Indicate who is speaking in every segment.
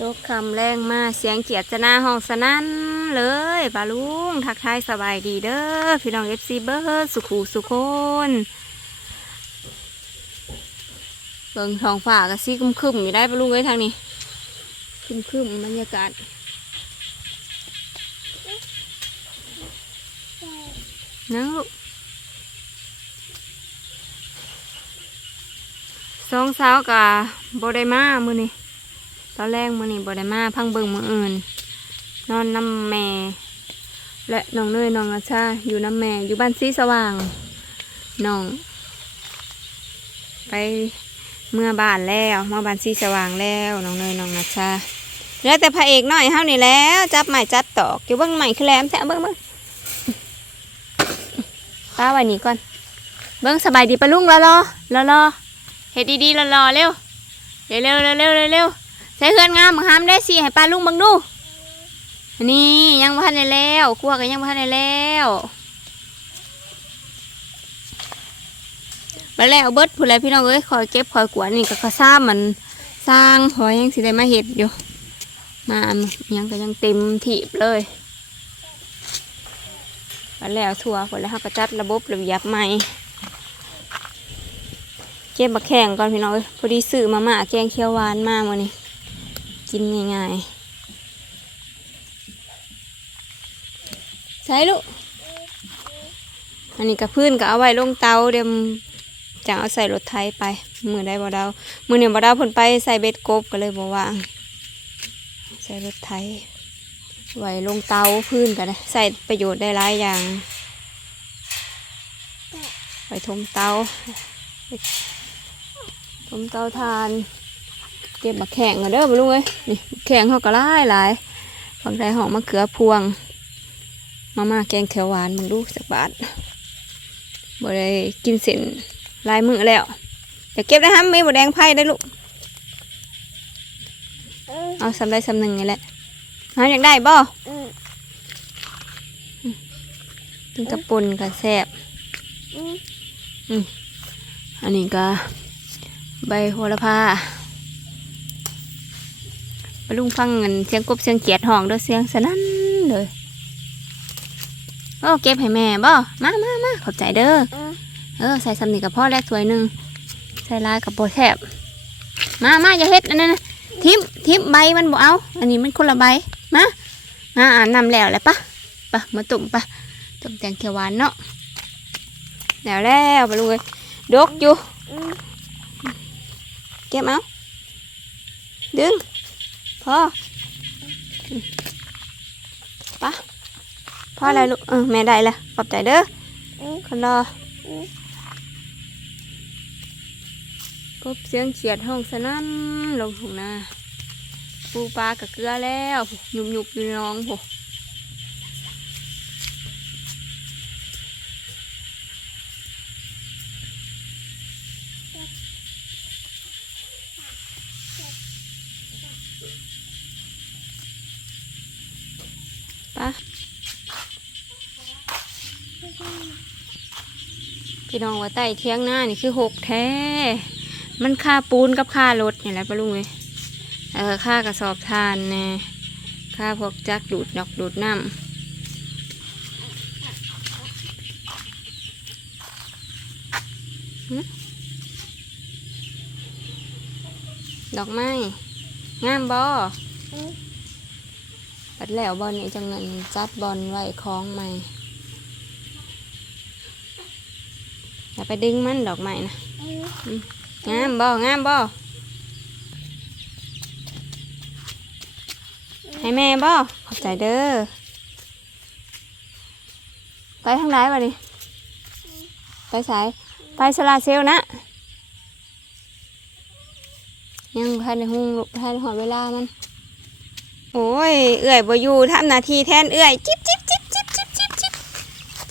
Speaker 1: ตกคำแรงมาเสียงเกียดจะหน้าห้องสนั่นเลยปาลุงทักทายสบายดีเด้อพี่น้องเอฟซีเบิร์ดสุขูสุคนเบิ่งท้องฟ้าก็สีคึมคึมอยู่ได้ปาลุงเอ้ยทางนี้คึมคึมบรรยากาศนั่งลูกสองสาวกับบได้มามือนี่ ตอนแรกมื้อนี้บ่ได้มาพังเบิ่งมื้ออื่น นอนน้ำแม่ และน้องเนยน้องอาชาอยู่น้ำแม่อยู่บ้านสีสว่างน้อง ไปเมื่อบ้านแล้วเมาบ้านสีสว่างแล้วน้องเนยน้องอาชาแล้วแต่พระเอกหน้อยเฮานี่แล้วจับใหม่จัดตอกอยู่เบิ่งใหม่คือแหลมแท้เบิ่งเบิ่งป้าไว้นี่ก่อน เบิ่งสบายดีปะลุงรอรอรอรอเฮ็ดดีๆรอรอเร็วเร็วเร็วเร็วเร็วเร็ว ใช้เฮือนงามมึงห้ามได้สิให้ปลาลุงบังดูนี่ยังบ่ทันได้แล้วครัวก็ยังบ่ทันได้แล้วมาแล้วเบิดผู้ใดพี่น้องเอ้ยคอยเก็บคอยกวาดนี่ก็กระซ้ามันสร้างหอยยังสิได้มาเห็ดอยู่ มาอันยังก็ยังเต็มถีบเลยมาแล้วทัวคนแล้วเขาก็จัดระบบระเบียบใหม่เก็บมาแข่งก่อนพี่น้องเอ้ยพอดีซื้อมาม่าแกงเขียวหวานมามื่อนี้ กินง่ายๆใช่ลูก อันนี้กับพื้นก็เอาไว้ลงเตาเดี๋ยวจะเอาใส่รถไถไป มือได้บ่ดาวมือเนี่ยบ่ดาวเพิ่นไปใส่เบ็ดกบก็เลยบ่ว่าง ใส่รถไถไว้ลงเตาพื้นกันนะใส่ประโยชน์ได้หลายอย่างไว้ทมเตาทมเตาทาน ก็บมาแข่งกันเด้อมาลุงเอ้ยนี่แข่งเขาก็หลายหลายฝั่งใดหอมมะเขือพวง มาม่าแกงเขียวหวานมึงดูสักบาทบ่ได้กินเส้นหลายมือแล้วเดี๋ยวเก็บได้ห้ามไม่บ่แดงไผ่ได้ลูกเอาสำได้สำหนึ่งนี่แหละหาอยากได้บ่กินกระปุนกระแซบอันนี้ก็ใบโหระพา ปลุงฟังเงินเสียงกบเสียงเกียดห้องเด้วยเสียงสนั่นเลยโอ้เก็บให้แม่บ่มามามาขอบใจเด้อเออใส่สำนีกับพ่อแรกสวยหนึ่งใส่ลายกับโปแทบมามาอย่าเฮ็ดอันนั้นนะทิมทิมใบมันบ่เอา อันนี้มันคนละใบมามาอ่านนำแล้วแหละปะปะมาตุ่มปะตุ่มแตงเขียวหวานเนาะแล้วแล้วปลุงเลยดกอยู่เก็บเอาดึง พ่อปะพ่ออะไรลูกเออแม่ได้ละขอบใจเด้อคนรอกบเสียงเขียดห้องสนั่นลงถุงนาปูปลากับเกลือแล้วหยุบหยุบอยู่น้องโห พี่น้องว่าใต้เที่ยงหน้านี่คือหกแท้ มันค่าปูนกับค่ารถนี่แหละปะลุงเลยเออค่ากระสอบทานแน่ค่าพวกจักดูดนอกดูดน้ำหึดอกไม้งามบอปัดแล้วบอลนี่จังเงินจัดบอลไว้คล้องใหม่ อย่าไปดึงมันดอกไม้นะงามบ่งามบ่ให้แม่บ่ขอบใจเด้อไปทางไหนวะดิไปสายไปสลาเซลลนะ ยังภายในห้องภายในหอดเวลามัน โอ้ย เอื่อยบ่อยู่ทำหนาทีแทนเอื่อย จิ๊บจิ๊บจิ๊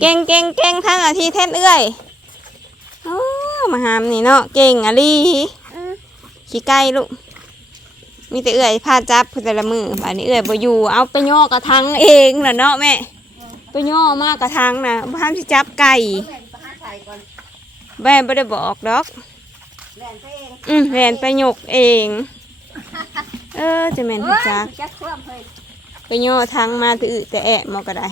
Speaker 1: เก่งเก่งเก่งทั้งอาทิตย์แทนเอื้อยโอ้มาหามนี่เนาะเก่งอะลีขี้ไก่ลูกมีแต่เอื้อยพาจับเพิ่นแต่ละมือบัดนี้เอื้อยบ่อยู่เอาไปย่อกระทังเองล่ะเนาะแม่ไปย่อมากระทังน่ะบ่ทันสิจับไก่
Speaker 2: แม่นไปหาใส่ก่อน
Speaker 1: แม่บ่ได้บอกดอก
Speaker 2: แล่นไปเอง
Speaker 1: อืมแลนไปยกเอง เออจะแม่น
Speaker 2: เฮ้
Speaker 1: ฮู้
Speaker 2: ย
Speaker 1: จัก
Speaker 2: จักความเฮ้ย
Speaker 1: ไปย่อทังมาแตอึแต่แอะมาก็ได้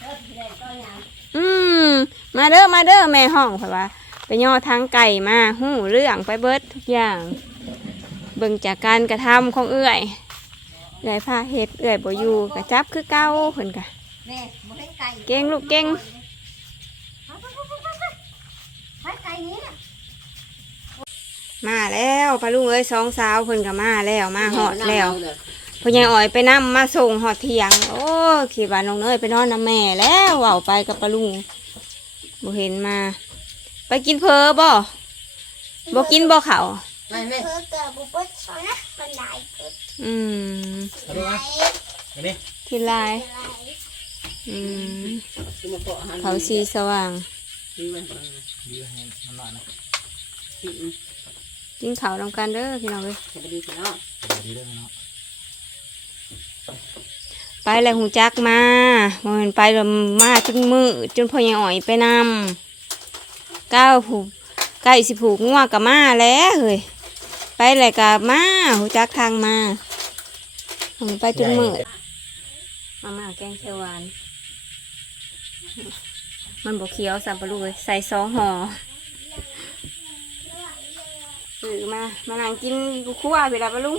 Speaker 2: เออแล่นต้นยาง
Speaker 1: อืม มาเด้อมาเด้อแม่ห้องเพราะว่า ไปย่อทางไก่มาหู้เรื่องไปเบิดทุกอย่าง เบิ่งจากการกระทำของเอื้อยเอื้อยพาเฮ็ดเอื้อยบ่อยู่กระจับคือเก่าเพิ่นกะ
Speaker 2: แม่บ่ให้ไก่
Speaker 1: เก่งลูกเก่ง
Speaker 2: ให้ไก่นี้น่ะ
Speaker 1: มาแล้วปลาลุงเอ้ยสองสาวเพิ่นก็มาแล้วมาฮอดแล้ว พ่อใหญ่อ้อยไปนํมาส่งฮอดเที่ยง โอ้คิดว่าน้องเนยไปนอนนํแม่แล้วเว้าไปกับปลาลุงบ่เห็นมา ไปกินเพอบ่บ่กินบ่เขาว
Speaker 2: ไม่แม่
Speaker 3: เพื่อเกิดบุปผาชนะมันหลายเกิด
Speaker 1: อืม
Speaker 4: เอาดูนะอันนี้
Speaker 1: กินลาย
Speaker 3: หลาย
Speaker 1: อืม
Speaker 2: สิมาเกาะหัน
Speaker 1: เขาสีสว่าง
Speaker 2: ดีไว้ก่อน
Speaker 4: ดีให้มันหน่อยนะ
Speaker 2: อืม
Speaker 1: กินเขาวนำกันเด้อพี่น้องเลย
Speaker 2: สวัสดีพี่น้อง
Speaker 4: ดีเรื่องเนาะ
Speaker 1: ไปแล้วหูจักมาบ่แมันไปแล้วมาจนมือจนพ่อใหญ่อ่อยไปนำก้าวผูกใกล้สิผูกงัวกับมาแล้วเฮ้ยไปแล้วกับมาหูจักทางมาผมไปจนมืดมามาแกงเขียวหวาน มันบกเขียวสับปะรดใส่สองห่อซื้อมา มานั่งกินกูคั่วเวลาปะลุง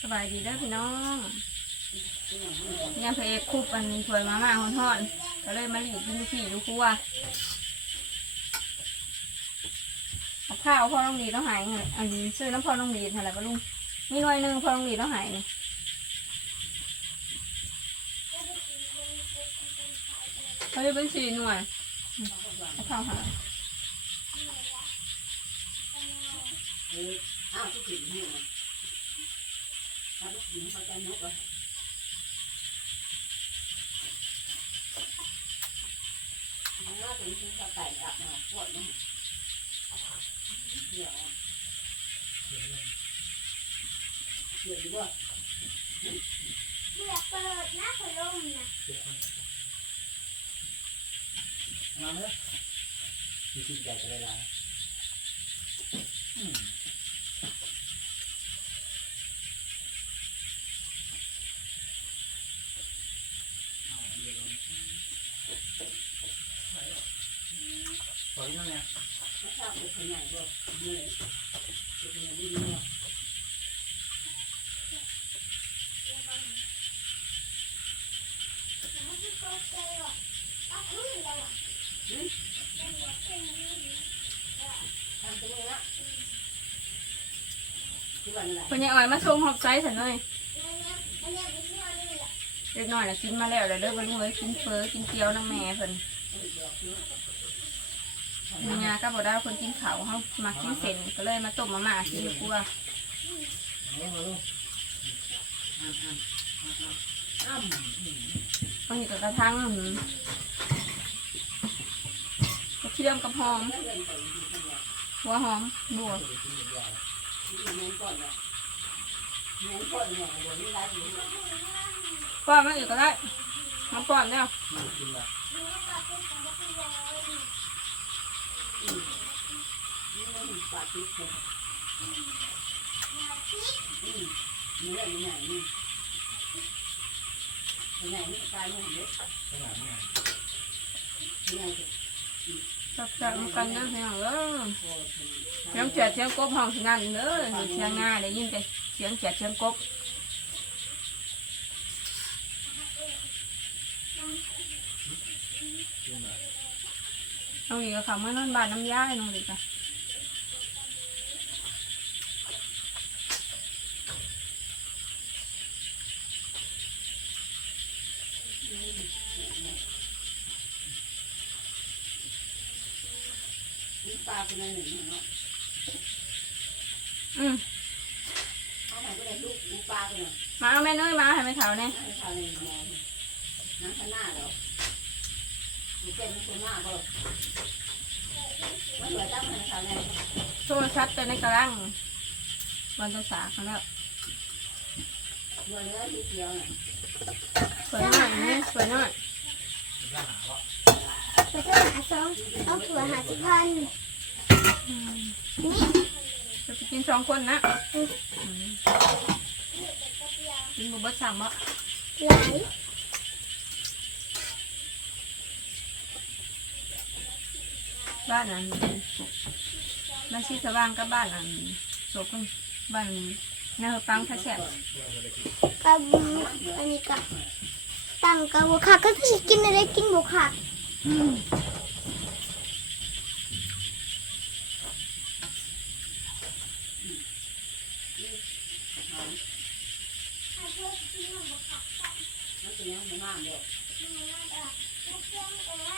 Speaker 1: สบายดีเด้อพี่น้องยามเพเคุบอันถวยมาม่าหอนๆก็เลยมาหลีกกินอยู่พี่อยู่ครัวเอาข้าวพ่อน้องดีต้องหายไงอันซื้อน้ำพ่อน้องดีเท่าไร่ปะลุงมีหน่วยหนึ่งพ่อน้องดีต้องหายนี่เขาจะเป็นสี่หน่วยเอาข้าวหา
Speaker 2: อ้าวที่ถึงเนเดี๋ย
Speaker 3: Nó phải chanh hết rồi. Nó cũng chưa có tẩy gặp mà cuộn
Speaker 4: nữa Hiểu không? Hiểu chưa? Bây giờ tôi hợp phải luôn nè. Ngon hết. Như xin chạy cái đây lại hmm. อะ
Speaker 2: ทำตัวละที่วันละ
Speaker 1: คนยังอ่อยมาส่งหอบไซส์สันหน่อย
Speaker 3: อันนี้ไม่ใช่อันนี้แหละ
Speaker 1: เล็กน้อยนะกินมาแล้วเดี๋ยวเด้อปะลุงเลยกินเฟอกินเกี๊ยวน้ำแม่เพิ่น มีงาก็บอกได้ว่าคนกินเขาเขามากินเส้นก็เลยมาตบมมามากินอยู่กลัว
Speaker 4: ตอนนี้ก็
Speaker 1: กระทั่งกระเทียมกับหอม หัวหอมบว
Speaker 2: ก
Speaker 1: ป้อนมันอีกก็ได้มาป้อนแล้ว
Speaker 2: นี่ปาดพริกเลยนี่แหละนี่ไหนนี่นี่ไหนนี่ตายไม่เห็นเลย
Speaker 4: ขนาดนี้
Speaker 2: นี่ไหน
Speaker 1: จับจับกันนะพี่น้องเออเสียงเจียดเสียงกบห้องที่นั่นเลยเสียงหน้าได้ยินแต่เสียงเจียดเสียงกบน้องอีกก็เขามานอนบ้านน้ำยาให้น้องอีกอะ
Speaker 2: ปลาเป็นอะไรหนึ่งเนาะ
Speaker 1: อืม
Speaker 2: เอาไหนก็ได้ลูกลูกปลาเป็นอะไร
Speaker 1: มาเอาแม่เนยมาให้แม่เถาเนี่ย
Speaker 2: น้ำชาในแมองน้ำข้างหน้าเหรอมันเป็นข้างหน้าก็มันเหลือตั้งน้ำชาใน
Speaker 1: โทรศัพท์ไปในกระลังวันภาษาเขาแล้ว
Speaker 2: เหลือเนื้อทีเดียวเนี่ย
Speaker 1: สวยหน่อยนี่สวยหน่อย
Speaker 4: ก็หาว่า
Speaker 3: ไปเจอหาสองเอาถั่วหาสิพัน
Speaker 1: จะไปกินสองคนนะกินบุบะสามบ่
Speaker 3: ไหล
Speaker 1: บ้านนั้นบ้านชีสว่างกับบ้านอันโศกนบ้านนาปังท่าแซ่บ
Speaker 3: กับอันนี้กับตังกับบุคักก็จะกินอะไรกินบุคัก
Speaker 2: มันเป็นยังไงมากเลย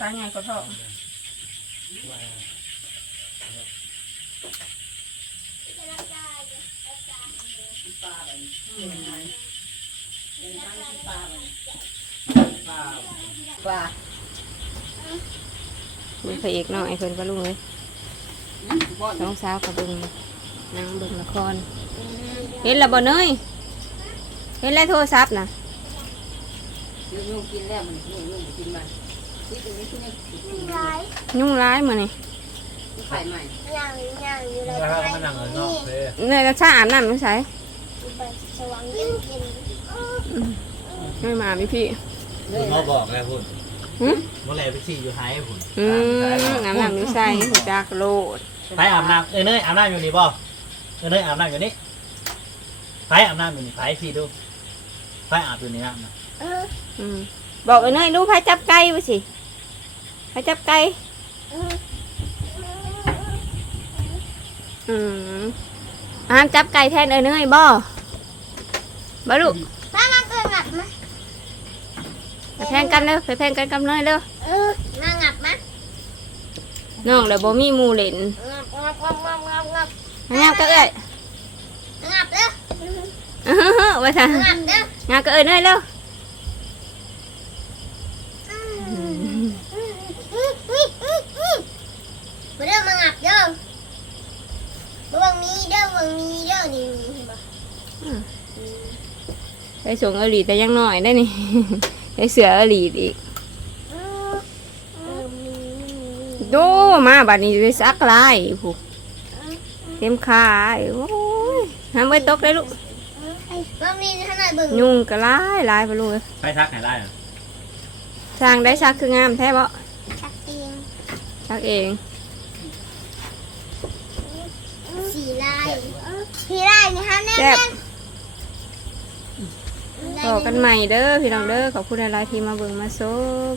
Speaker 4: ตาไหน
Speaker 2: จับก่อนนี่เหลือปลานี่เหลือปลานี่เหลือปลานี่นี่คือปลาบอกไปเป็นปลา
Speaker 1: ปลาใหญ่กว่าพ่อ
Speaker 2: บปลา
Speaker 1: มีพระเอกน้องไอ้เพิ่นก็ลุงเลย
Speaker 2: บ่อน
Speaker 1: น้องสาวก็เบิ่งนางเบิ่งละคร เห็นละบ่เนยเห็นแล้วโทรศัพท์น่ะ
Speaker 2: ยุ่งยุ่งกินแล้วมันยุ่งยุ่งกินมันที่ตรงนี้ที่นี่
Speaker 3: ไหล
Speaker 1: ยุ่งร้ายมื้อนี่
Speaker 2: ที่ไข่ใหม่
Speaker 3: ย่างย่างอยู่เลย
Speaker 4: แล้วถ้ามันนั่งเงินนอกเลย
Speaker 1: เนยก็ชาอาบน้ำไม่ใส่
Speaker 3: ไปสว่างเย็นเย็น
Speaker 1: ไม่มาพี่พี่
Speaker 4: มาบอกแล้วคุณ
Speaker 1: หึ
Speaker 4: เมื่อไหร่ไปชี้อยู่ไฮคุณ
Speaker 1: อืมอาบน้ำไม่ใส่หูจักโลด
Speaker 4: ไปอาบน้ำเอ้ยเนยอาบน้ำอยู่นี่บ่เอ้ยเนยอาบน้ำอยู่นี่ไปอาบน้ำอยู่นี่ไปพี่ดูไปอาบอยู่นี่น้ำนะ
Speaker 3: เออ
Speaker 1: อืม บอกไอ้เนยดูไผจับไก่ไปสิไผจับไก่
Speaker 3: เออ
Speaker 1: อืมห้ามจับไก่แทนเอ้ยเนยบ่บ่ลูก
Speaker 3: มามาเกินงับมา
Speaker 1: ไปแพงกันเร็วไปแพงกันกับเนยเร็ว
Speaker 3: เออมางับมา
Speaker 1: น้องเดี๋ยวบ่มีหมู่เล่น
Speaker 3: งับงับงับงับงับงับ
Speaker 1: มางามก็เอ้ย
Speaker 3: งับเด้อ
Speaker 1: อื้อหือหือว่าซั่น
Speaker 3: งับเด้องา
Speaker 1: มก็เอ้ยเนยเร็ว
Speaker 3: มาเด้อมางับเด้อมาบังนี้เด้อบังนี้เด้อนี่เห็นปะ
Speaker 1: ไปส่งอลีแต่ยังน้อยได้นี่ ไปเสืออลีอีก
Speaker 3: เออเออมี
Speaker 1: โดมาบัดนี้ไปซักลายผูเต็มขาโอ้ยห้ามไปตกเลยลูก
Speaker 3: บังนี้ขนาดเบิ่ง
Speaker 1: ยุงก็ลายลายไปลูกเอ้ย
Speaker 4: ไปทักไหนได้อะ
Speaker 1: สร้างได้ซักคืองามแท้บ่
Speaker 3: ชักเอง
Speaker 1: ซักเอง
Speaker 3: สี สีลาย พี่ลายนี่ฮะแน่
Speaker 1: แซ่บ
Speaker 3: น
Speaker 1: ต่อกันใหม่เด้อพี่น้องเด้อขอบคุณหลายๆที่มาเบิ่งมาชม